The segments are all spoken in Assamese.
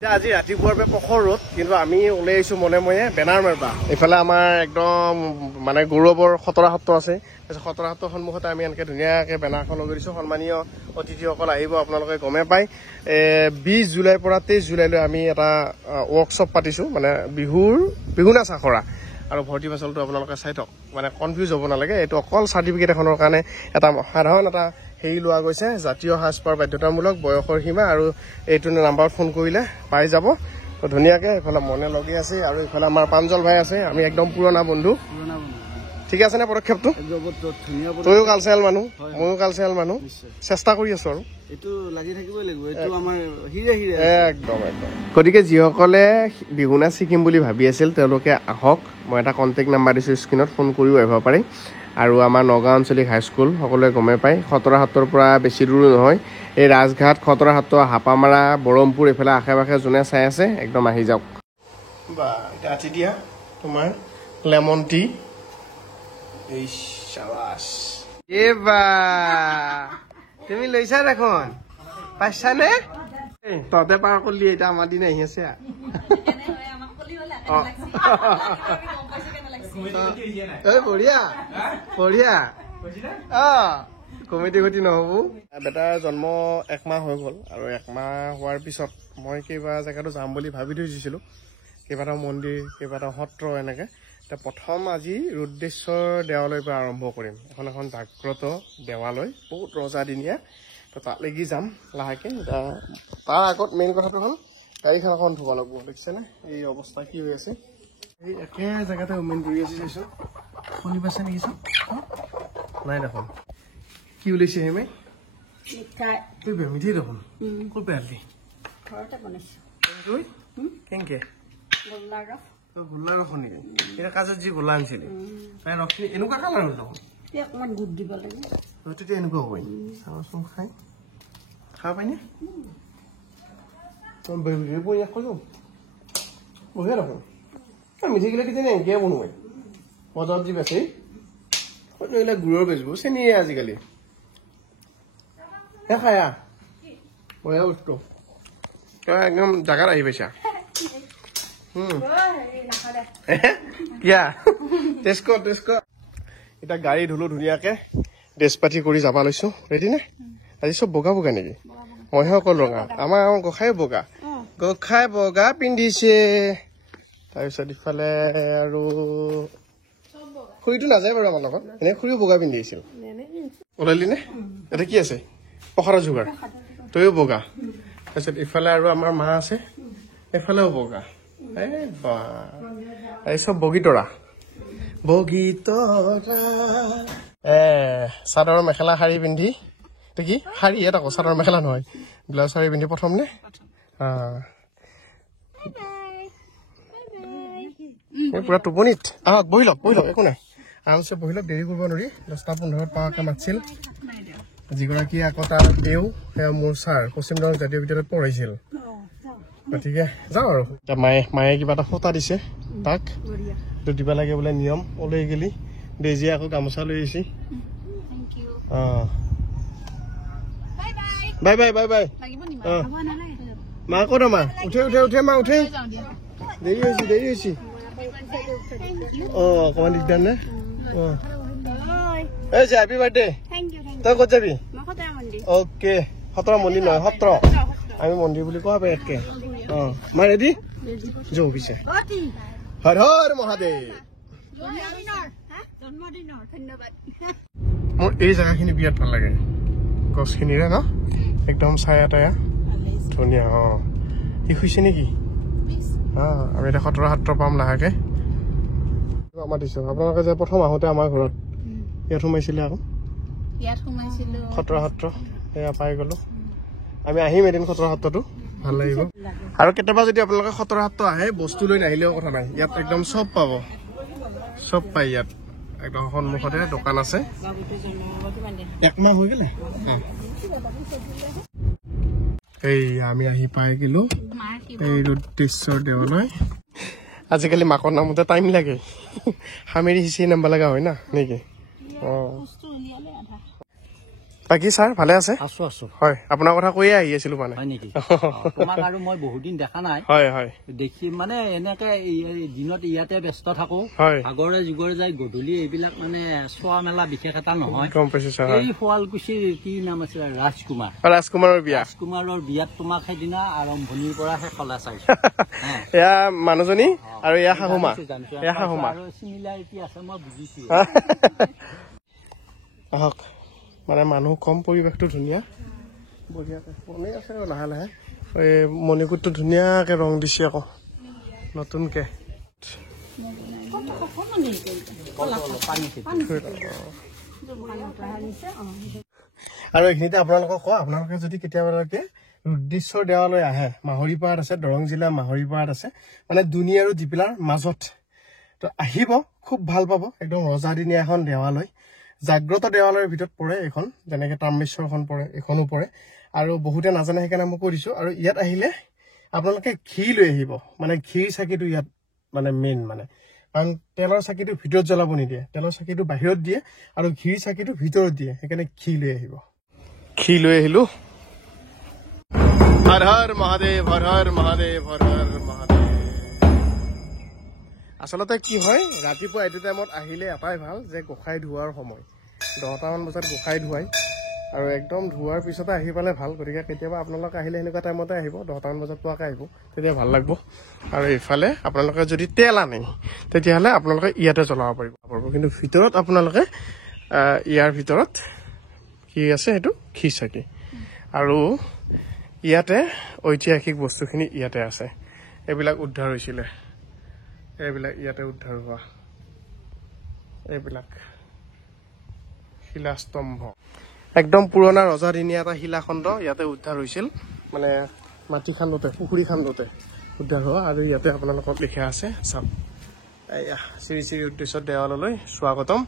আজি ৰাতিপুৱাৰ পৰা প্ৰখৰ ৰ'দ কিন্তু আমি ওলাই আহিছো মনে মনে বেনাৰ মাৰিবা এইফালে আমাৰ একদম মানে গৌৰৱৰ খতৰা সত্ৰ আছে খতৰা সত্ৰৰ সন্মুখতে আমি এনেকে ধুনীয়াকে বেনাৰখন লগাই দিছো সন্মানীয় অতিথিসকল আহিব আপোনালোকে গমে পায় 20 জুলাইৰ পৰা 23 জুলাইলৈ আমি এটা ৱৰ্কশ্বপ পাতিছো মানে বিহু নাচ আখৰা আৰু ভৰ্তি পাছলটো আপোনালোকে চাই থক মানে কনফিউজ হ'ব নালাগে এইটো অকল চাৰ্টিফিকেট এখনৰ কাৰণে এটা সাধাৰণ এটা হেৰি লোৱা গৈছে জাতীয় সাজপাৰ বাধ্যতামূলক বয়সৰ সীমা আৰু এইটো নাম্বাৰত ফোন কৰিলে পাই যাব তো ধুনীয়াকে এফালে মনে লগি আছে আৰু এফালে আমাৰ পাঞ্জল ভাই আছে আমি একদম পুৰণা বন্ধু ঠিক আছে নে পদক্ষেপটো তয়ো কালচাৰেল মানুহ ময়ো কালচাৰেল মানুহ চেষ্টা কৰি আছো আৰু এইটো লাগি থাকিবই লাগিব এইটো আমাৰ হিৰে একদম গতিকে যিসকলে বিহু নাচ শিকিম বুলি ভাবি আছিল তেওঁলোকে আহক মই এটা কণ্টেক্ট নাম্বাৰ দিছোঁ স্ক্ৰীনত ফোন কৰিও আহিব পাৰে আৰু আমাৰ নগাঁও আঞ্চলিক হাইস্কুল সকলোৱে গমে পায় খতৰা সত্ৰৰ পৰা বেছি দূৰ নহয় এই ৰাজঘাট খতৰা সত্ৰ হাপামাৰা বৰমপুৰ এইফালে আশে পাশে যোনে চাই আছে একদম আহি যাওক বা ৰাতি দিয়া তোমাৰ লেমন টি এই শাবাশ এ বা তুমি লৈছা দেখোন পাইছানে তহঁতে পাৰ কৰিলি এটা আমাৰ দিন আহি আছে বঢ়িয়া বঢ়িয়া কমিটি গতি নহব বেটাৰ জন্ম 1 মাহ হৈ গ'ল আৰু 1 মাহ হোৱাৰ পিছত মই কেইবা জেগাতো যাম বুলি ভাবি থৈছিলো কেইবাটাও মন্দিৰ কেইবাটাও সত্ৰ এনেকে প্ৰথম আজি ৰুদ্ৰেশ্বৰ দেৱালয়ৰ পৰা আৰম্ভ কৰিম এখন জাগ্ৰত দেৱালয় বহুত ৰজাদিনীয়া তো তালৈকে যাম লাহেকে তাৰ আগত মেইন কথাটো হ'ল গাড়ীখন এখন ধুব লাগিব দেখিছেনে এই অৱস্থা কি হৈ আছে এই একে জেগাতে উমেন ধুই আছে চাইছো শুনি পাইছে নেকি নাই দেখোন কি ওলাইছে হেমে তুই মিঠি দেখোন ক'ৰ পৰা আলি ঘৰতে বনাইছো কেনেকে গোল্লা ৰস গোল্লা ৰস নেকি এতিয়া কাজত যি গোল্লা আনিছিলি তাই ৰসখিনি এনেকুৱা কালাৰ হ'ল দেখোন অকণমান গুড় দিব লাগে তেতিয়া এনেকুৱা হ'বই চাওঁচোন খাই খাব পাইনে বঢ়িয়া ক'লো বঢ়িয়া দেখোন মিঠি গিলা কিজানি এনেকৈ বনোৱাই বজাৰত যি বেচে এইবিলাক গুড়ৰ বেচব চেনিয়ে আজিকালি হে খায়া বঢ়িয়া বস্তু একদম জাগাত আহি পাইছা এতিয়া গাড়ী ধুলো ধুনীয়াকে ড্ৰেছ পাতি কৰি যাব লৈছো ৰেডি নে আজি চব বগা বগা নেকি মইহে অকল ৰঙা আমাৰ গোঁসাই বগা পিন্ধিছে তাৰপিছত ইফালে আৰু খুৰীটো নাযায় বাৰু আমাৰ লগত এনে খুৰীও বগা পিন্ধি আহিছিল ওলালি নে এতিয়া কি আছে পখাৰৰ যোগাৰ তয়ো বগা তাৰপিছত ইফালে আৰু আমাৰ মা আছে এইফালেও বগা এই চব বগীতৰা চাদৰ মেখেলা শাৰী পিন্ধি কি শাৰী এটা আকৌ চাদৰ মেখেলা নহয় ব্লাউজ শাৰী পিন্ধি প্ৰথম নে পুৰা টোপনিত আহক বহি লওক একো নাই আৰামছে বহি লওক দেৰি কৰিব নোৱাৰি 10:15 পাৱাকে মাতিছিল যিগৰাকী আকৌ তাৰ দেও সেয়া মোৰ ছাৰ পশ্চিমবংগ জাতীয় বিদ্যালয়ত পঢ়াইছিল গতিকে যাওঁ আৰু মায়ে কিবা এটা সূতা দিছে তাক এইটো দিব লাগে বোলে নিয়ম ওলাই গেলি দেজিয়ে আকৌ গামোচা লৈ আহিছে বাই বাই বাই বাই মা ক'ত মা উঠে মা উঠে দেৰি হৈছে অকণমান দিগদাৰ নে এই যে হেপী বাৰ্থডে তই ক'ত যাবি অ'কে সত্ৰ মন্দিৰ নহয় সত্ৰ আমি মন্দিৰ বুলি কোৱা ইয়াতকে মা ৰেডি যৌ পিছে হৰ হৰ মহাদেৱ মোৰ এই জেগাখিনি বিৰাট ভাল লাগে গছখিনিৰে ন একদম ছায়া তায়া ধুনীয়া সি শুইছে নেকি আমি এতিয়া খতৰা সত্ৰ পাম লাহেকে মাতিছো আপোনালোকে যে প্ৰথম আহোঁতে আমাৰ ঘৰত ইয়াত সোমাইছিলে আকৌ খতৰা সত্ৰ সেয়া পাই গলো আমি আহিম এদিন খতৰা সত্ৰটো ভাল লাগিব আৰু কেতিয়াবা যদি আপোনালোকে খতৰা সত্ৰ আহে বস্তু লৈ নাহিলেও কথা নাই ইয়াত একদম চব পাব চব পাই ইয়াত একদম সন্মুখতে দোকান আছে 1 মাহ হৈ গ'লে এই আমি আহি পাই গলো এই ৰুদ্ৰেশ্বৰ দেৱালয় আজিকালি মাকৰ নামতে টাইম লাগে হামেৰি সিঁচি নাম্বা লগা হয় না নেকি বাকী ছাৰ ভালে আছে আছো আছো হয় আপোনাৰ কথা কৈয়ে আহি আছিলো মানে হয় নেকি তোমাক আৰু মই বহুত দিন দেখা নাই হয় হয় দেখি মানে এনেকে দিনত ইয়াতে ব্যস্ত থাকো হয় আগৰে যুগৰে যাই গধূলি এইবিলাক মানে চোৱা মেলা বিশেষ এটা নহয় গম পাইছো ছাৰ এই শুৱালকুছিৰ কি নাম আছিল ৰাজকুমাৰ ৰাজকুমাৰৰ বিয়া ৰাজকুমাৰৰ বিয়াত তোমাক সেইদিনা আৰম্ভণিৰ পৰা শেষলে চাইছো এয়া মানুহজনী আৰু এয়া শাহুমা এয়া শাহুমা আৰু চিমিলাৰিটি আছে মই বুজিছো আহক মানে মানুহ কম পৰিৱেশটো ধুনীয়া বঢ়িয়াকে বনাই আছে আৰু লাহে লাহে এই মণিকুটটো ধুনীয়াকে ৰং দিছে আকৌ নতুনকে আৰু এইখিনিতে আপোনালোকক কওঁ আপোনালোকে যদি কেতিয়াবালৈকে ৰুদ্ৰেশ্বৰ দেৱালয় আহে মাহৰিপাৰাত আছে দৰং জিলা মাহৰিপাৰাত আছে মানে দুনি আৰু দীপিলাৰ মাজত তো আহিব খুব ভাল পাব একদম ৰজাদিনীয়া এখন দেৱালয় জাগ্ৰত দেৱালয়ৰ ভিতৰত পৰে এখন যেনেকে তাম্ৰেশ্বৰখন পৰে এখনো পৰে আৰু বহুতে নাজানে সেইকাৰণে মই কৈ দিছো আৰু ইয়াত আহিলে আপোনালোকে ঘি লৈ আহিব মানে ঘিৰ চাকিটো ইয়াত মানে মেইন মানে কাৰণ তেলৰ চাকিটো ভিতৰত জ্বলাব নিদিয়ে তেলৰ চাকিটো বাহিৰত দিয়ে আৰু ঘিৰ চাকিটো ভিতৰত দিয়ে সেইকাৰণে ঘি লৈ আহিব ঘি লৈ আহিলো হৰ হৰ মহাদেৱ হৰ হৰ মহাদেৱ হৰ হৰ মহাদেৱ আচলতে কি হয় ৰাতিপুৱা এইটো টাইমত আহিলে এটাই ভাল যে গোসাই ধোৱাৰ সময় 10টামান বজাত গোসাই ধুৱাই আৰু একদম ধোৱাৰ পিছতে আহি পালে ভাল গতিকে কেতিয়াবা আপোনালোকে আহিলে এনেকুৱা টাইমতে আহিব 10টামান বজাত পোৱাকৈ আহিব তেতিয়া ভাল লাগিব আৰু এইফালে আপোনালোকে যদি তেল আনে তেতিয়াহ'লে আপোনালোকে ইয়াতে জ্বলাব পাৰিব কিন্তু ভিতৰত আপোনালোকে ইয়াৰ ভিতৰত কি আছে সেইটো ঘি চাকি আৰু ইয়াতে ঐতিহাসিক বস্তুখিনি ইয়াতে আছে এইবিলাক উদ্ধাৰ হৈছিলে এইবিলাক ইয়াতে উদ্ধাৰ হোৱা এইবিলাক শিলাস্তম্ভ একদম পুৰণা ৰজাদিনীয়া এটা শিলাখণ্ড ইয়াতে উদ্ধাৰ হৈছিল মানে মাটি খান্দোতে পুখুৰী খান্দোতে উদ্ধাৰ হোৱা আৰু ইয়াতে আপোনালোকক লিখা আছে চাওক এয়া শ্ৰী শ্ৰী ৰুদ্ৰেশ্বৰ দেৱালয়লৈ স্বাগতম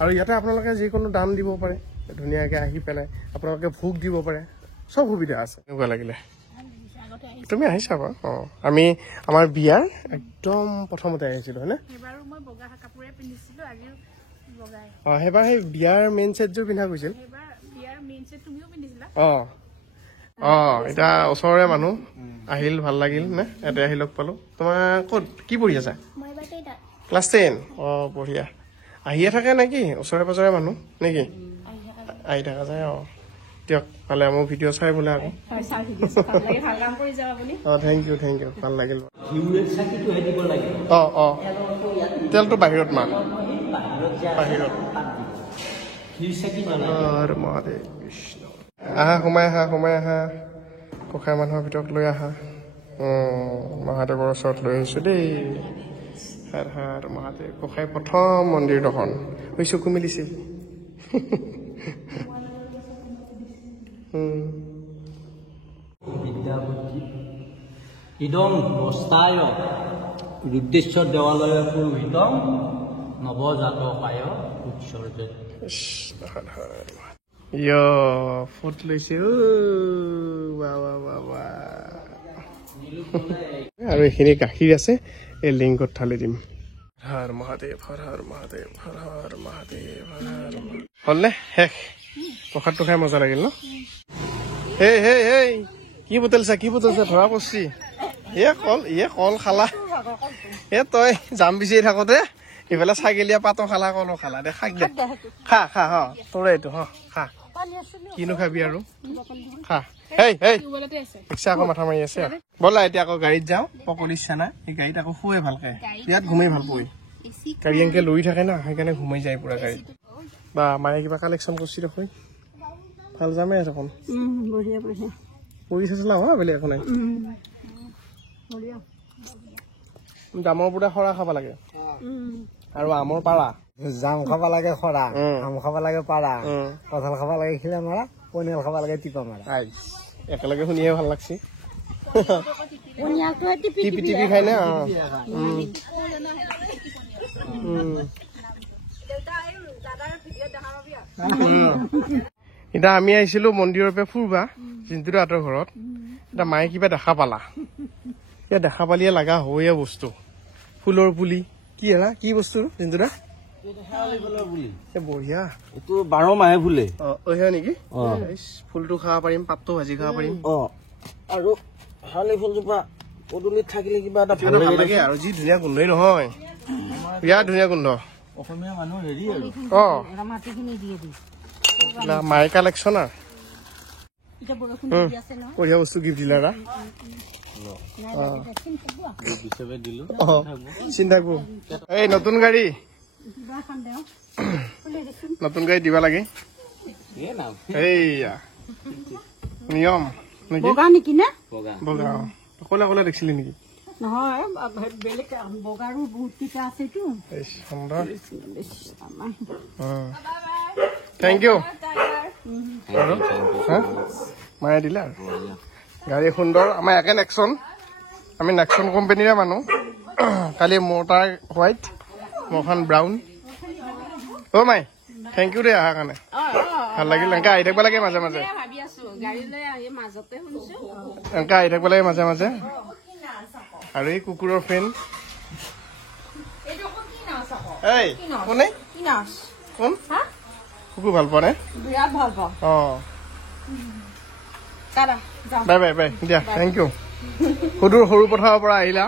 আৰু ইয়াতে আপোনালোকে যিকোনো দান দিব পাৰে ধুনীয়াকৈ আহি পেলাই আপোনালোকে ভোগ দিব পাৰে চব সুবিধা আছে এনেকুৱা লাগিলে তুমি আহিছা বাৰু আমি আমাৰ বিয়াৰ একদম প্ৰথমতে আহিছিলো হয়নে সেইবাৰ সেই বিয়াৰ মেইন ছেটযোৰ পিন্ধা গৈছিল এতিয়া ওচৰৰে মানুহ আহিল ভাল লাগিল নে ইয়াতে আহি লগ পালো তোমাৰ ক'ত কি পঢ়ি আছা ক্লাছ 10 বঢ়িয়া আহিয়ে থাকে নেকি ওচৰে পাজৰে মানুহ নেকি আহি থকা যায় দিয়ক পালে মোৰ ভিডিঅ' চাই বোলে আকৌ থেংক ইউ ভাল লাগিল তেলটো বাহিৰত মাৰ বাহিৰত মহাদেৱ কৃষ্ণ আহা সোমাই আহা গোসাঁই মানুহৰ ভিতৰত লৈ আহা মহাদেৱৰ ওচৰত লৈ আহিছো দেই হৰ হৰ মহাদেৱ গোসাঁই প্ৰথম মন্দিৰ দৰ্শন হৈ চকু মিলিছে ইদং বস্তায় ৰুদ্ৰেশ্বৰ দেৱালয় পুৰোহিতং নৱজাতকায় উৎসৰ্গে ফুট লৈছে আৰু এইখিনি গাখীৰ আছে এই লিংকত ঢালি দিম হৰ মহাদেৱ হৰ হৰ মহাদেৱ হৰ হৰ মহাদেৱ হৰ হৰ হ'ল নে শেষ প্ৰসাদটো খাই মজা লাগিল ন হেই কি বটল চা ধৰা পৰছি কল খালা তই জাম বিচাৰি থাকোতে ইফালে ছাগলীয়া পাতো খালা কলো খালা দে খাক দে খা তোৰে এইটো খা কিনো খাবি আৰু খা ৰিক্সা আকৌ মাথা মাৰি আছে ব'লা এতিয়া আকৌ গাড়ীত যাওঁ পকৰি চানা এই গাড়ীত আকৌ শুৱে ভালকে ইয়াত ঘুমাই ভাল পৰি গাড়ী এনেকে লৰি থাকে না সেইকাৰণে ঘুমাই যায় পুৰা গাড়ীত বা মায়ে কিবা কালেকশ্যন কৰিছি দেখোন ভাল যামে দেখোন পৰি চাইছিলা বেলেগ একো নাই দামৰ পুৰা খৰা খাব লাগে আৰু আমৰ পাৰা জাম খাব লাগে খৰা আম খাব লাগে পাৰা কঁঠাল খাব লাগে খিলা মাৰা পনিয়াল খাব লাগে টিপা মাৰা একেলগে শুনিহে ভাল লাগছে টিপি খাই না এতিয়া আমি আহিছিলো মন্দিৰৰ পৰা ফুৰবা জিন্তুৰ হাতৰ ঘৰত এতিয়া মায়ে কিবা দেখা পালা এতিয়া দেখা পালিয়ে লগা হয়ে বস্তু ফুলৰ পুলি কি বস্তু জিন্তুৰা বঢ়িয়া এইটো 12 মাহে ফুলে হয় নেকি ফুলটো খাব পাৰিম পাতটো ভাজি খাব পাৰিম আৰু শেৱালি ফুলজোপা পদূলিত থাকিলে কিবা এটা ভাল লাগে আৰু যি ধুনীয়া গোন্ধই নহয় বিৰাট ধুনীয়া গোন্ধ অসমীয়া মানুহ হেৰি আৰু মাটিখিনি দিয়ে দি মাই কালেকশ্যন আৰু এতিয়া বৰষুণ দি আছে ন বঢ়িয়া বস্তু গিফ্ট দিলা ৰা হিচাপে দিলো চিন্তা কৰো এই নতুন গাড়ী কিবা এখন দেওঁ নতুন গাড়ী দিবা লাগে এইয়া নিয়ম নেকি বগা নেকি না বগা অকলে অকলে দেখিছিলি নেকি নহয় বেলেগ বগাৰো বহুত কেইটা আছেতো সুন্দৰ থেংক ইউ মায়ে দিলে আৰু গাড়ী সুন্দৰ আমাৰ একে নেক্সন আমি নেক্সন কোম্পানীৰে মানুহ কালি মোৰ তাৰ হোৱাইট মোৰখন ব্ৰাউন অ' মাই থেংক ইউ দেই অহাৰ কাৰণে ভাল লাগিল এনেকৈ আহি থাকিব লাগে মাজে মাজে এনেকৈ আহি থাকিব লাগে মাজে মাজে আৰু এই কুকুৰৰ ফ্ৰেণ্ড এই কোনে কোন কুকুৰ ভাল পোৱা নে বিৰাট ভাল পাওঁ অঁ দাদা যাওঁ বাই বাই বাই দিয়া থেংক ইউ সৰুৰ পথাৰৰ পৰা আহিলা